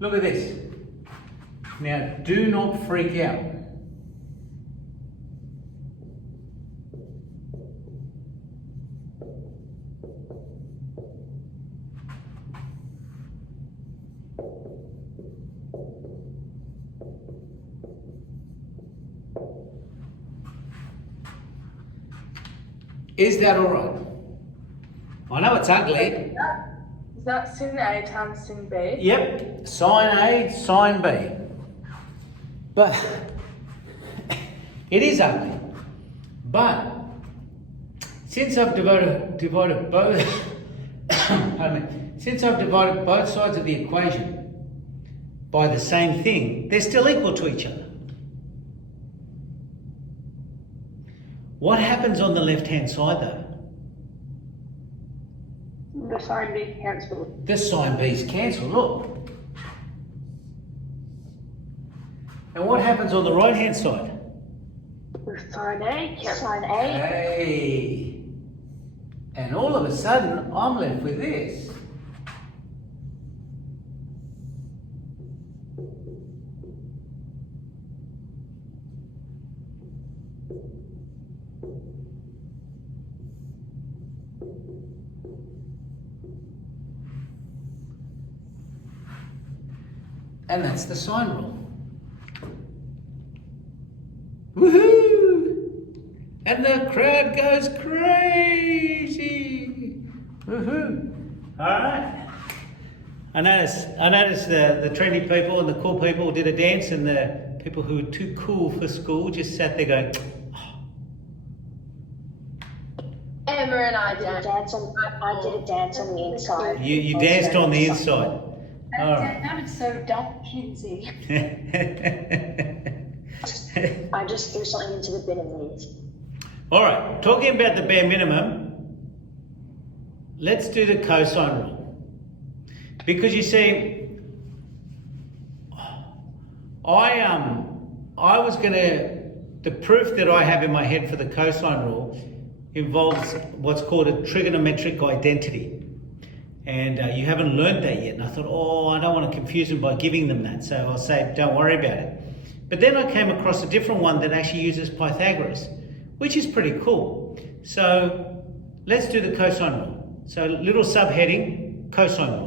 Look at this. Now, do not freak out. Is that all right? I know it's ugly. Is that sin A times sin B? Yep, sine A, sine B. But it is ugly. But since I've divided both, pardon me, since I've divided both sides of the equation by the same thing, they're still equal to each other. What happens on the left-hand side though? The sine B cancelled. The sine B's cancel, look. And what happens on the right-hand side? The sine A cancelled. Sine A. Hey. And all of a sudden, I'm left with this. And that's the sine rule. Woohoo! And the crowd goes crazy. Woohoo! All right. I noticed the trendy people and the cool people did a dance, and the people who were too cool for school just sat there going, Emma and I did a dance on. I did a dance on the inside. you danced on the inside. That sounded so dumb, Kinsey. I just threw something into the bin and leave. All right, talking about the bare minimum, let's do the cosine rule. Because you see, the proof that I have in my head for the cosine rule involves what's called a trigonometric identity. And you haven't learned that yet. And I thought, I don't want to confuse them by giving them that. So I'll say, don't worry about it. But then I came across a different one that actually uses Pythagoras, which is pretty cool. So let's do the cosine rule. So little subheading, cosine rule.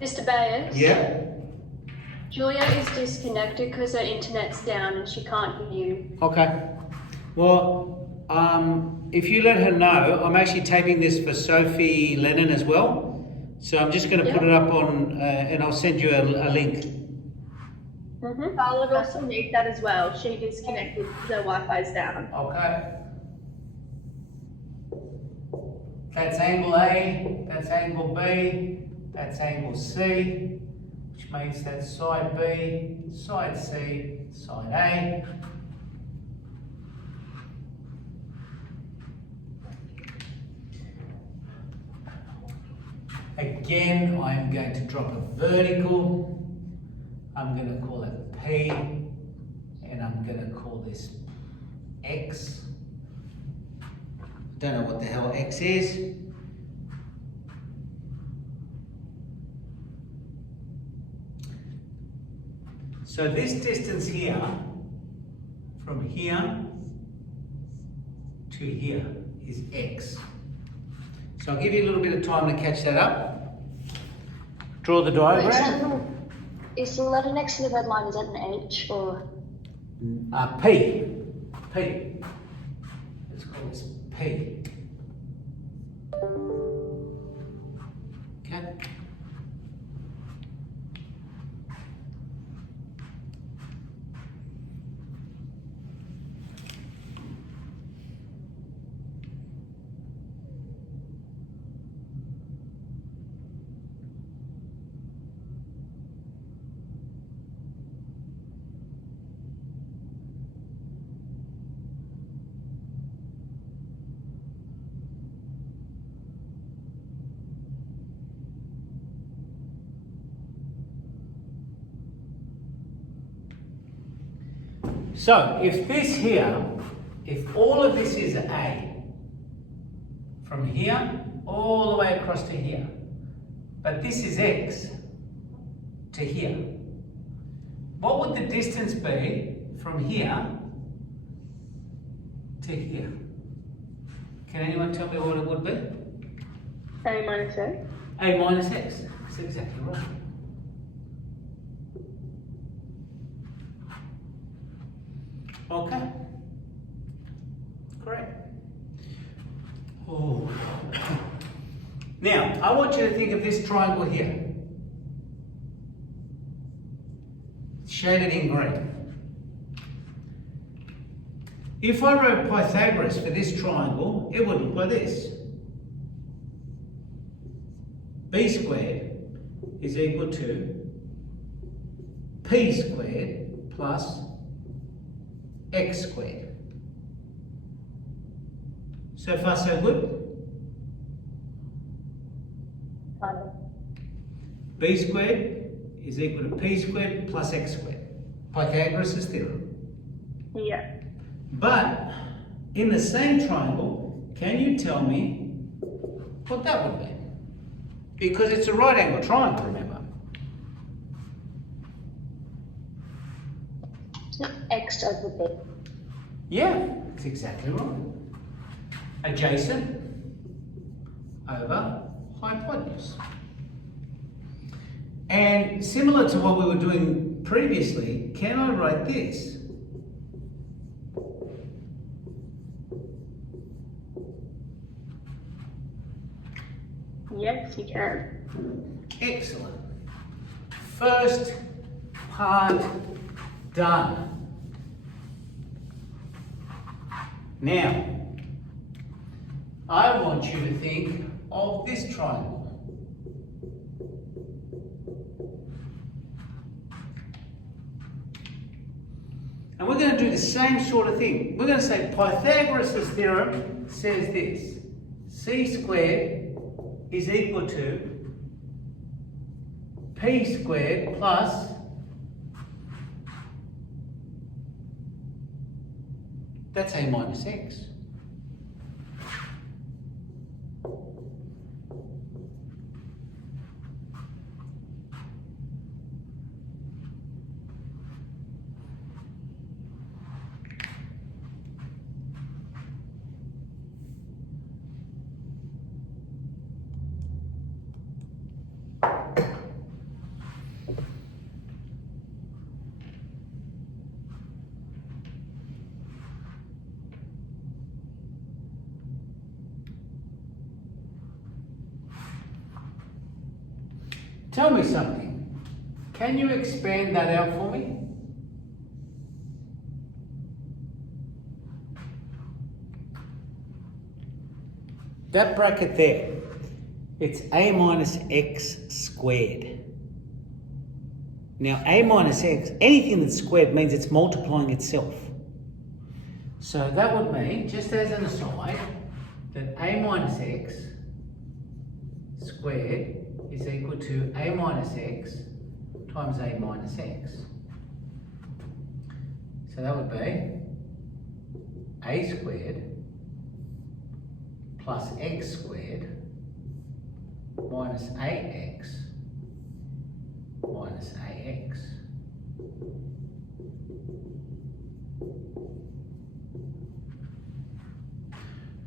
Mr. Bayers? Yeah. Julia is disconnected because her internet's down and she can't hear you. Okay. Well, if you let her know, I'm actually taping this for Sophie Lennon as well. So I'm just going to put it up on, and I'll send you a link. Charlotte also needs that as well. She disconnected because her Wi-Fi's down. Okay. That's angle A, that's angle B, that's angle C, which means that's side B, side C, side A. Again, I'm going to drop a vertical. I'm going to call it P, and I'm going to call this X. Don't know what the hell X is. So this distance here, from here to here, is X. So I'll give you a little bit of time to catch that up. Draw the diagram. Is the letter next to the red line, is that an H or? P. P. Let's call this P. Okay. So if this here, if all of this is A, from here all the way across to here, but this is X to here, what would the distance be from here to here? Can anyone tell me what it would be? A minus X. A minus X. That's exactly right. Okay. Correct. Oh. Now, I want you to think of this triangle here. Shaded in green. If I wrote Pythagoras for this triangle, it would look like this. B squared is equal to P squared plus X squared. So far so good? B squared is equal to P squared plus X squared. Pythagoras' theorem. Yeah. But in the same triangle, can you tell me what that would be? Because it's a right angle triangle, remember? X over B. Yeah, that's exactly right. Adjacent over hypotenuse. And similar to what we were doing previously, can I write this? Yes, you can. Excellent. First part done. Now, I want you to think of this triangle. And we're going to do the same sort of thing. We're going to say Pythagoras' theorem says this. C squared is equal to P squared plus that's A minus X. Tell me something. Can you expand that out for me? That bracket there, it's A minus X squared. Now, A minus X, anything that's squared means it's multiplying itself. So that would mean, just as an aside, that A minus X squared is equal to A minus X times A minus X. So that would be A squared plus X squared minus AX minus AX.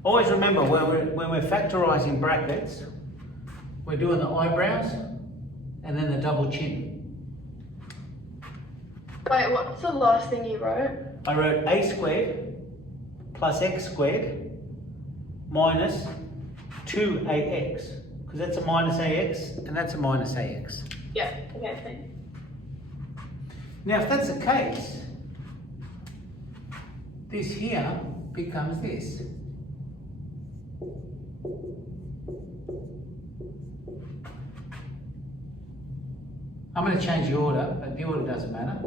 Always remember, when we're factorising brackets, we're doing the eyebrows and then the double chin. Wait, what's the last thing you wrote? I wrote A squared plus X squared minus 2AX, because that's a minus AX and that's a minus AX. Yeah, okay, thanks. Now, if that's the case, this here becomes this. I'm going to change the order, but the order doesn't matter.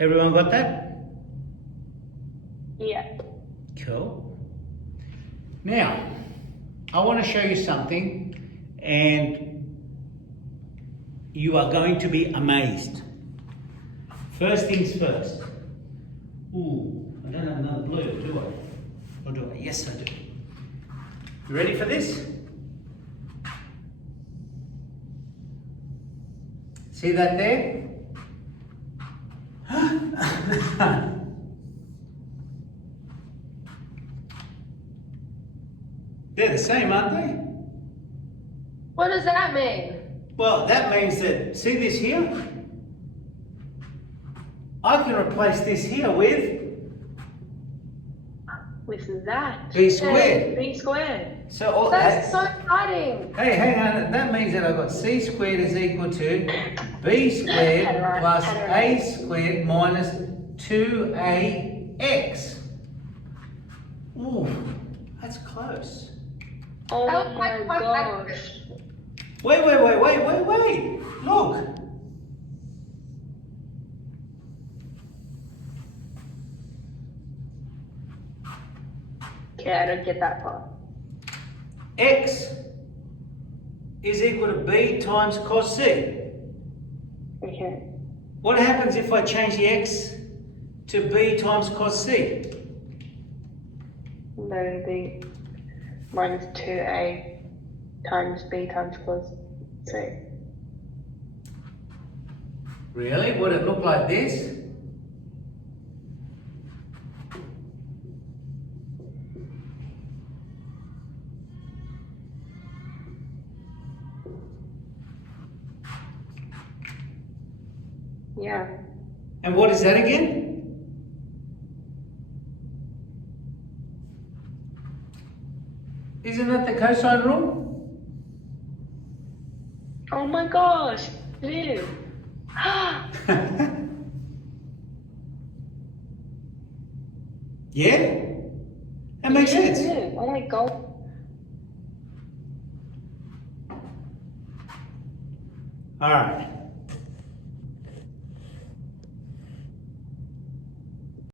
Everyone got that? Yeah. Cool. Now, I want to show you something, and you are going to be amazed. First things first. Ooh, I don't have another blue, do I? Or do I? Yes, I do. You ready for this? See that there? They're the same, aren't they? What does that mean? Well, that means that, see this here? I can replace this here with With that. b squared. B squared. So all That's so exciting. hey, hang on. That means that I've got c squared is equal to b squared plus a squared minus 2ax. Ooh, that's close. Oh That was my my gosh. Wait. Look. Okay, I don't get that part. X is equal to b times cos c. Okay. What happens if I change the x to b times cos c? That would be minus 2a times b times cos c. Really? Would it look like this? Yeah. And what is that again? Isn't that the cosine rule? Oh my gosh. It is. Yeah? That makes sense. It is. Oh my god. All right.